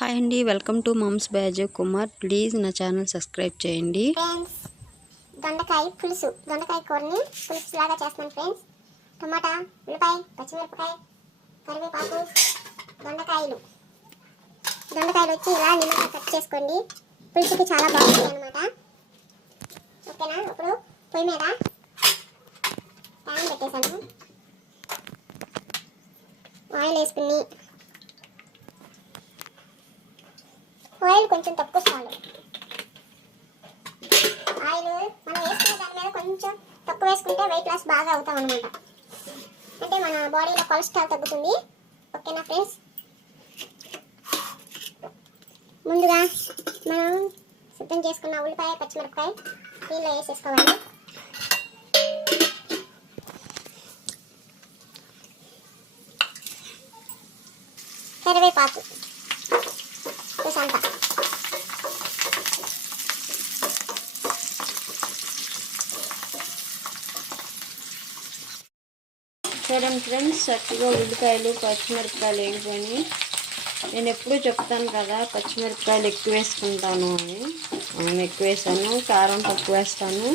Hi అండి welcome to mums బ్యాజ్ Kumar. Please నా ఛానల్ సబ్స్క్రైబ్ చేయండి. ఫ్రెండ్స్ దొండకాయ పులుసు. దొండకాయ కూరని పులుసు లాగా చేస్తున్నాను ఫ్రెండ్స్. టమాటా ఉల్లిపాయ పచ్చిమిరపకాయ కరివేపాకు దొండకాయలు. దొండకాయలు వచ్చి ఇలా నిమ్మకాయ కట్ చేసుకోండి. పులుసుకి చాలా బాగుంటుంది అనమాట ఓకేనా? ఇప్పుడు పొయ్యి మీద ప్యాన్ పెట్టేశాను. ఆయిల్ వేసుకుని ఆయిల్ కొంచెం తక్కువ చాలు ఆయిల్ మనం వేసుకునే దాని మీద కొంచెం తక్కువ వేసుకుంటే వెయిట్ లాస్ బాగా అవుతాం అనమాట అంటే మన బాడీలో కొలెస్ట్రాల్ తగ్గుతుంది. ఓకేనా ఫ్రెండ్స్ ముందుగా మనం సిద్ధం చేసుకున్న ఉల్లిపాయ పచ్చిమిరపకాయ నీళ్ళు వేసేసుకోవాలి. కరివేపాకు అంతా చూడండి ఫ్రెండ్స్ చక్కగా ఉల్లిపాయలు పచ్చిమిరపకాయలు వేగిపోయి నేను ఎప్పుడూ చెప్తాను కదా పచ్చిమిరపకాయలు ఎక్కువ వేసుకుంటాను అని. నేను ఎక్కువ వేసాను కారం తక్కువ వేస్తాను.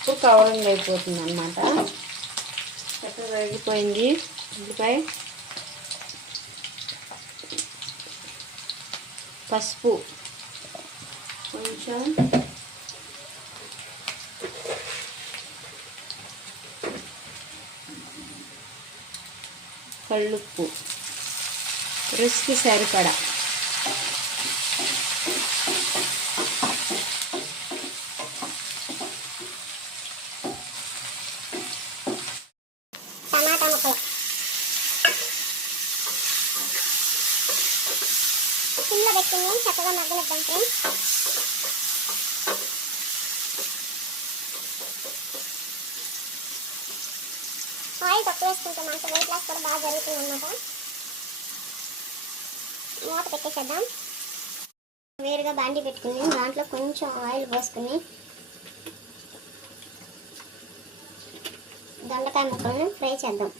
ఉప్పు కవరింగ్ అయిపోతుంది అనమాట చక్కగా వేగిపోయింది ఉల్లిపాయ. పసుపు. కొంచెం కళ్ళుప్పు. రుచికి సరిపడా. టమాటా పెట్టుకుని చక్కగా మగ్గనిద్దాం ఫ్రెండ్స్. ఆయిల్ తక్కువ వేసుకుంటే మనకి వెయిట్ లాస్ కూడా బాగా జరుగుతుంది అనమాట మూత పెట్టేసేద్దాం. వేరుగా బాండి పెట్టుకుని దాంట్లో కొంచెం ఆయిల్ పోసుకుని దొండకాయ ముక్కలను ఫ్రై చేద్దాం.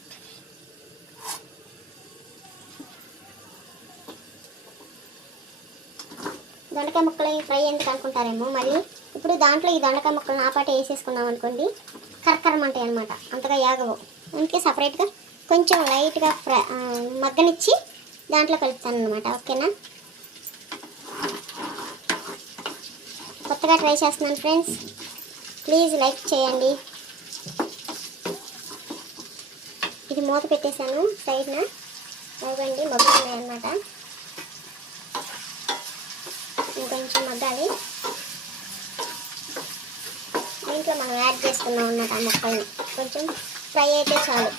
దొండకాయ ముక్కలు ఫ్రై ఎందుకు అనుకుంటారేమో మరి ఇప్పుడు దాంట్లో ఈ దొండకాయ ముక్కలను ఆపాటి వేసేసుకున్నాం అనుకోండి. కరకరమంటాయి అనమాట అంతగా యాగవు. అందుకే సపరేట్గా కొంచెం లైట్గా ఫ్రై మగ్గనిచ్చి దాంట్లో కలుపుతాను అనమాట ఓకేనా? కొత్తగా ట్రై చేస్తున్నాను ఫ్రెండ్స్. ప్లీజ్ లైక్ చేయండి. ఇది మూత పెట్టేశాను సైడ్న ఇవ్వండి మగ్గుతున్నాయి అనమాట ఇంకొంచెం మగ్గాలి. దీంట్లో మనం యాడ్ చేసుకున్నాం అన్నమాట ఆ మొక్కల్ని. కొంచెం ఫ్రై అయితే చాలు.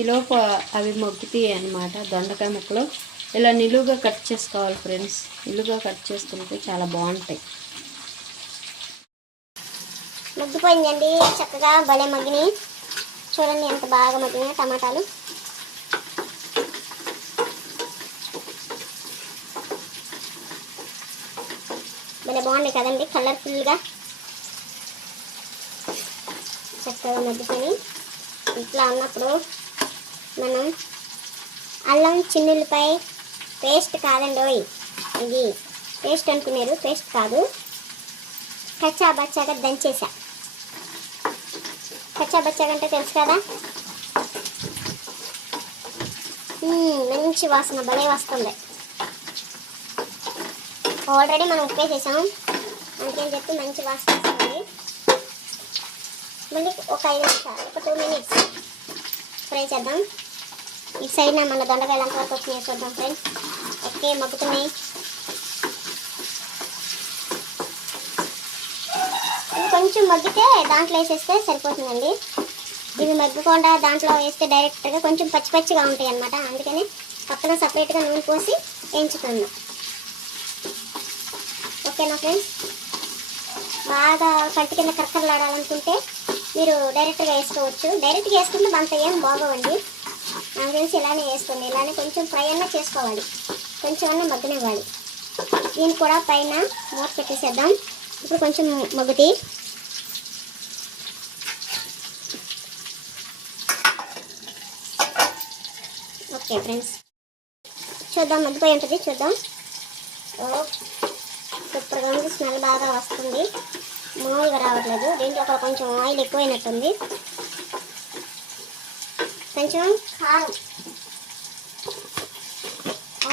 ఈలోపు అవి మొగ్గుతాయి అన్నమాట దొండకాయ ముక్కలు. ఇలా నిలువుగా కట్ చేసుకోవాలి ఫ్రెండ్స్. నిలువుగా కట్ చేసుకుంటే చాలా బాగుంటాయి. మగ్గిపోయిందండి. చక్కగా భలే మగ్గిని చూడండి ఎంత బాగా మగ్గినాయి టమాటాలు. భలే బాగుంది కదండి కలర్ఫుల్గా చక్కగా మద్దుకొని ఇట్లా ఉన్నప్పుడు మనం అల్లం చిన్నులపై పేస్ట్ కాదండి ఓయ్ ఇది పేస్ట్ అనుకునేరు పేస్ట్ కాదు. కచ్చా బచ్చాగా దంచేసా కచ్చా బచ్చాగా అంటే తెలుసు కదా? మంచి వాసన భలే వస్తుంది. ఆల్రెడీ మనం ఉప్పేసేసాం అందుకని చెప్పి మంచి వాసన వస్తుంది మళ్ళీ ఒక ఐదు నిమిషాలు ఒక టూ మినిట్స్ ఫ్రై చేద్దాం. ఈ సైడ్ నా మన దొండకాయలు అంతవరకు వచ్చినాయి చూద్దాం ఫ్రెండ్స్ ఓకే మగ్గుతున్నాయి. కొంచెం మగ్గితే దాంట్లో వేసేస్తే సరిపోతుందండి. ఇవి మగ్గుకుండా దాంట్లో వేస్తే డైరెక్ట్గా కొంచెం పచ్చి పచ్చిగా ఉంటాయి అన్నమాట అందుకని పక్కన సపరేట్గా నూనె పోసి వేయించుతున్నాం ఓకేనా ఫ్రెండ్స్? బాగా కంటి కింద కరకరలాడాలనుకుంటే మీరు డైరెక్ట్గా వేసుకోవచ్చు. డైరెక్ట్గా వేసుకుంటే అంత ఏం బాగోండి నాకు తెలిసి ఇలానే వేసుకోండి. ఇలానే కొంచెం ఫ్రై అన్నా చేసుకోవాలి. కొంచెం అన్నా మగ్గనివ్వాలి. దీన్ని కూడా పైన మూత పెట్టేసేద్దాం. ఇప్పుడు కొంచెం మగ్గుతి ఓకే ఫ్రెండ్స్. చూద్దాం మగ్గిపోయి ఉంటుంది. చూద్దాం. సూపర్గా ఉంది. స్మెల్ బాగా వస్తుంది. మామూలుగా రావట్లేదు. దీంట్లో అక్కడ కొంచెం ఆయిల్ ఎక్కువైనట్టుంది. కొంచెం కారం.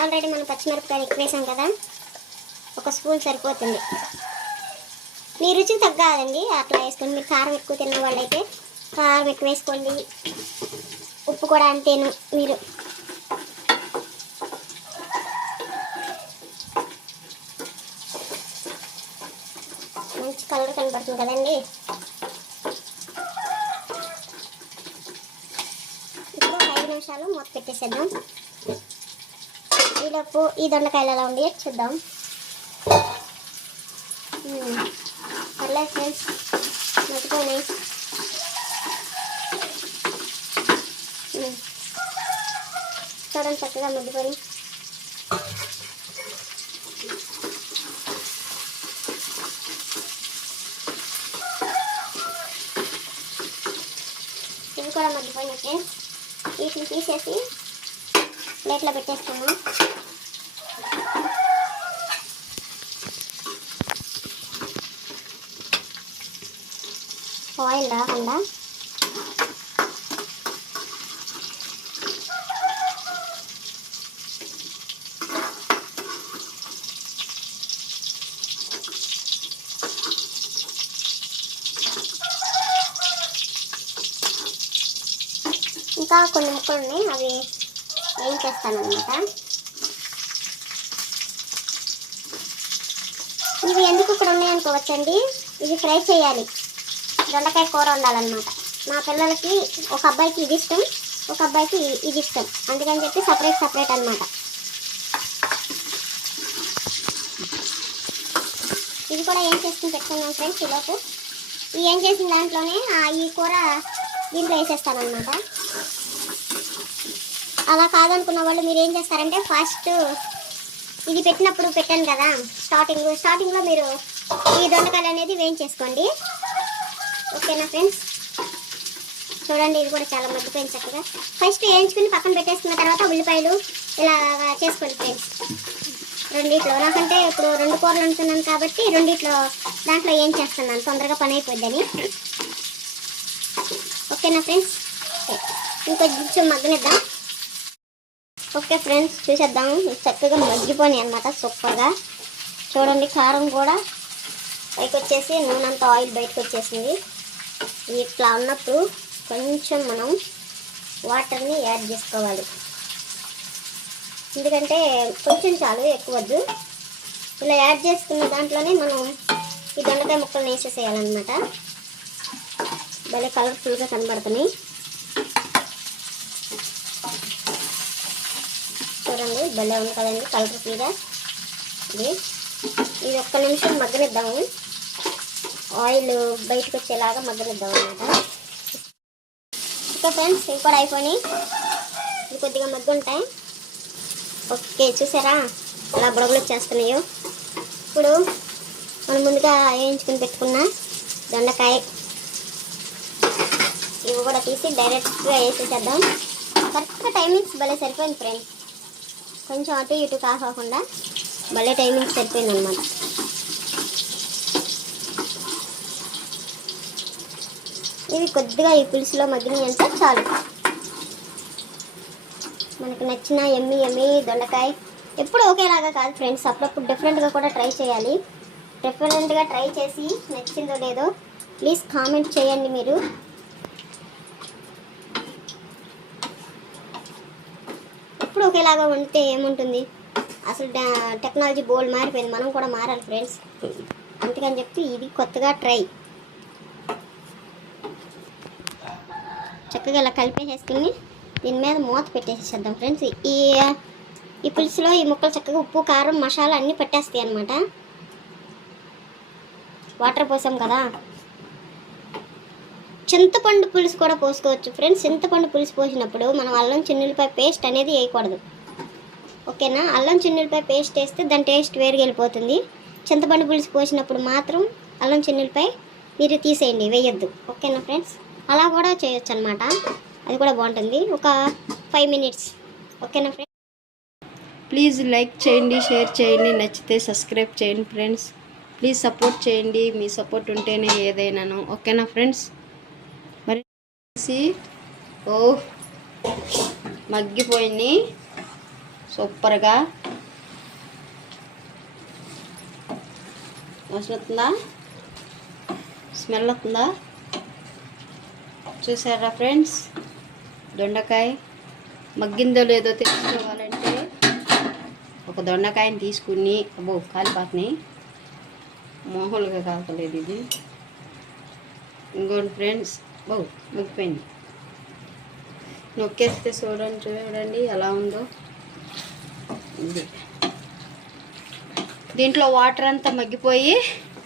ఆల్రెడీ మనం పచ్చిమిరపకాయలు ఎక్కువ వేసాం కదా. ఒక స్పూన్ సరిపోతుంది. మీ రుచికి తగ్గాలండి అట్లా వేసుకొని మీరు కారం ఎక్కువ తిన్న వాళ్ళైతే కారం ఎక్కువ వేసుకోండి. ఉప్పు కూడా అంతేను. మీరు కనపడుతుంది కదండి. ఇప్పుడు ఐదు నిమిషాలు మూత పెట్టేసేద్దాం. ఈలోపు ఈ దొండకాయలు ఎలా ఉంది చూద్దాం. పర్లేదు ఫ్రెండ్స్ మర్చిపోయినాయి చూడండి చక్కగా మగ్గిపోయి ఇవి కూడా మగ్గిపోయినాయి ఫ్రెండ్స్ వీటిని తీసేసి ప్లేట్లో పెట్టేస్తాము ఆయిల్ రాకుండా ఇంకా కొన్ని ముక్కలు ఉన్నాయి అవి ఏం అనమాట ఇవి ఎందుకు ఇక్కడ ఉన్నాయనుకోవచ్చండి ఇవి ఫ్రై చేయాలి. దొండకాయ కూర ఉండాలన్నమాట. మా పిల్లలకి ఒక అబ్బాయికి ఇది ఇష్టం ఒక అబ్బాయికి ఇది ఇష్టం. అందుకని చెప్పి సపరేట్ సపరేట్ అన్నమాట. ఇది కూడా ఏం చేసుకుని పెట్టుకున్నాం ఫ్రెండ్స్ ఈలోపు ఇవి ఏం చేసిన దాంట్లోనే ఆ ఈ కూర దీంట్లో వేసేస్తానమాట అలా కాదనుకున్న వాళ్ళు మీరు ఏం చేస్తారంటే ఫస్ట్ ఇది పెట్టినప్పుడు పెట్టాను కదా స్టార్టింగ్ స్టార్టింగ్లో మీరు ఈ దొండకాయలు అనేది వేయించేసుకోండి. ఓకేనా ఫ్రెండ్స్? చూడండి ఇది కూడా చాలా మగ్గిపోయింది చక్కగా. ఫస్ట్ వేయించుకుని పక్కన పెట్టేసుకున్న తర్వాత ఉల్లిపాయలు ఇలా చేసుకోండి ఫ్రెండ్స్. రెండిట్లో. నాకంటే ఇప్పుడు రెండు కూరలు వండుతున్నాను కాబట్టి రెండిట్లో దాంట్లో ఏం చేస్తున్నాను? తొందరగా పని అయిపోద్దని. ఓకేనా ఫ్రెండ్స్? ఇంకొంచెం మగ్గనిద్దాం. ఓకే ఫ్రెండ్స్ చూసేద్దాం. చక్కగా మగ్గిపోయినాయి అనమాట సూపర్గా. చూడండి కారం కూడా పైకి వచ్చేసి నూనె అంతా ఆయిల్ బయటకు వచ్చేసింది ఇట్లా ఉన్నప్పుడు కొంచెం మనం వాటర్ని యాడ్ చేసుకోవాలి. ఎందుకంటే కొంచెం చాలు ఎక్కువ వద్దు ఇలా యాడ్ చేసుకున్న దాంట్లోనే మనం ఈ దొండకాయ ముక్కలు వేసేసేయాలన్నమాట. భలే కలర్ఫుల్గా కనబడుతున్నాయి. చూడండి భలే ఉంది కదండి కలర్ఫుల్గా ఇది ఇది ఒక్క నిమిషం మగ్గనిద్దాము. ఆయిల్ బయటకు వచ్చేలాగా మగ్గనిద్దాం అనమాట ఓకే ఫ్రెండ్స్ ఇవి కూడా అయిపోయినాయి. ఇది కొద్దిగా మగ్గుంటాయి. ఓకే చూసారా? అలా బుడగలు వచ్చేస్తున్నాయో. ఇప్పుడు మనం ముందుగా వేయించుకుని పెట్టుకున్న దొండకాయ. ఇవి కూడా తీసి డైరెక్ట్గా వేసేసేద్దాం. కరెక్ట్గా టైమింగ్స్ భలే సరిపోయింది ఫ్రెండ్స్ కొంచెం అటు ఇటు కాకుండా భలే టైమింగ్స్ సరిపోయింది అనమాట ఇవి కొద్దిగా ఈ పులుసులో మగ్గిన అంటే చాలు. మనకు నచ్చిన ఎమ్మి ఎమ్మి దొండకాయ ఎప్పుడు ఒకేలాగా కాదు ఫ్రెండ్స్ అప్పుడప్పుడు డిఫరెంట్గా కూడా ట్రై చేయాలి. డిఫరెంట్గా ట్రై చేసి నచ్చిందో లేదో ప్లీజ్ కామెంట్ చేయండి మీరు. ఎప్పుడు ఒకేలాగా ఉంటే ఏముంటుంది? అసలు టెక్నాలజీ బోల్డ్ మారిపోయింది. మనం కూడా మారాలి ఫ్రెండ్స్. అందుకని చెప్పి ఇది కొత్తగా ట్రై. చక్కగా ఇలా కలిపేసేసుకుని దీని మీద మూత పెట్టేసేద్దాం ఫ్రెండ్స్. ఈ ఈ పులుసులో ఈ ముక్కలు చక్కగా ఉప్పు కారం మసాలా అన్నీ పెట్టేస్తాయి అనమాట వాటర్ పోసాం కదా? చింతపండు పులుసు కూడా పోసుకోవచ్చు ఫ్రెండ్స్. చింతపండు పులుసు పోసినప్పుడు మనం అల్లం చిన్నులపై పేస్ట్ అనేది వేయకూడదు. ఓకేనా? అల్లం చిన్నులపై పేస్ట్ వేస్తే దాని టేస్ట్ వేరుగా వెళ్ళిపోతుంది చింతపండు పులుసు పోసినప్పుడు మాత్రం అల్లం చిన్నులపై మీరు తీసేయండి వేయొద్దు. ఓకేనా ఫ్రెండ్స్? అలా కూడా చేయొచ్చు అనమాట అది కూడా బాగుంటుంది. ఒక ఫైవ్ మినిట్స్. ఓకేనా ఫ్రెండ్స్? ప్లీజ్ లైక్ చేయండి షేర్ చేయండి నచ్చితే సబ్స్క్రైబ్ చేయండి ఫ్రెండ్స్. ప్లీజ్ సపోర్ట్ చేయండి. మీ సపోర్ట్ ఉంటేనే ఏదైనాను. ఓకేనా ఫ్రెండ్స్? వచ్చేసి, ఓ మగ్గిపోయింది. సూపర్గా. వాసన వస్తుందా స్మెల్ వస్తుందా? చూసారా ఫ్రెండ్స్? దొండకాయ మగ్గిందో లేదో తెలుసుకోవాలంటే ఒక దొండకాయని తీసుకుని అబ్బో కాలిపాకని మామూలుగా కాకలేదు ఇది. ఇంకోటి ఫ్రెండ్స్ బో మగ్గిపోయింది. నొక్కేస్తే చూడండి చూడండి ఎలా ఉందో. ఇది. దీంట్లో వాటర్ అంతా మగ్గిపోయి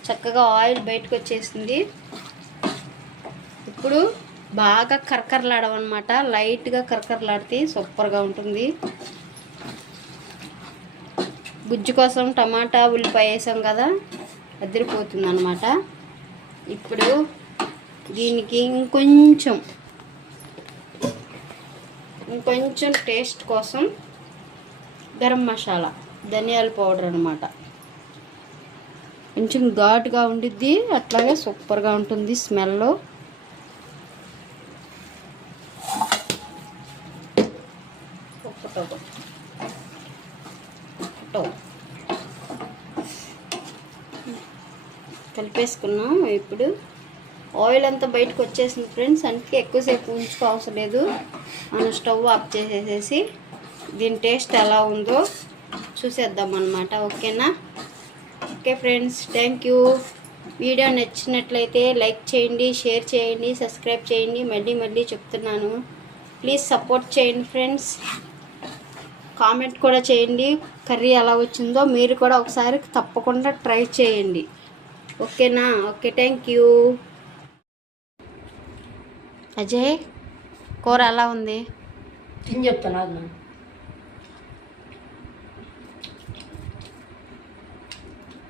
చక్కగా ఆయిల్ బయటకు వచ్చేసింది. ఇప్పుడు బాగా కరకరలాడమన్నమాట. లైట్గా కరకరలాడితే సూపర్గా ఉంటుంది. గుజ్జు కోసం టమాటా ఉల్లిపాయ వేసాం కదా అదిరిపోతుంది అనమాట ఇప్పుడు దీనికి ఇంకొంచెం ఇంకొంచెం టేస్ట్ కోసం గరం మసాలా ధనియాల పౌడర్ అనమాట కొంచెం ఘాటుగా ఉండిద్ది అట్లాగే సూపర్గా ఉంటుంది స్మెల్. కలిపేసుకున్నాం ఇప్పుడు. ఆయిల్ అంతా బయటకు వచ్చేసింది ఫ్రెండ్స్. అందుకే ఎక్కువసేపు ఉంచుకోవసరం లేదు. మనం స్టవ్ ఆఫ్ చేసేసేసి దీని టేస్ట్ ఎలా ఉందో చూసేద్దాం అనమాట ఓకేనా? Okay friends thank you. Video నచ్చినట్లయితే లైక్ చేయండి షేర్ చేయండి సబ్స్క్రైబ్ చేయండి. మళ్ళీ మళ్ళీ చెప్తున్నాను. ప్లీజ్ సపోర్ట్ చేయండి ఫ్రెండ్స్. కామెంట్ కూడా చేయండి. కర్రీ ఎలా వచ్చిందో మీరు కూడా ఒకసారి తప్పకుండా ట్రై చేయండి. ఓకేనా? Okay thank you. అజయ్ కూర ఎలా ఉంది? ఏం చెప్తాను అది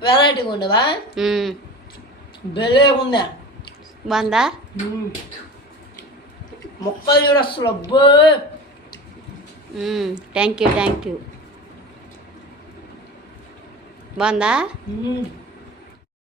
వెరైటీగా ఉండవా. బెలే ఉందా? బాగుందా? మొక్కలు చూడ అసలు అబ్బో. థ్యాంక్ యూ థ్యాంక్ యూ బాగుందా.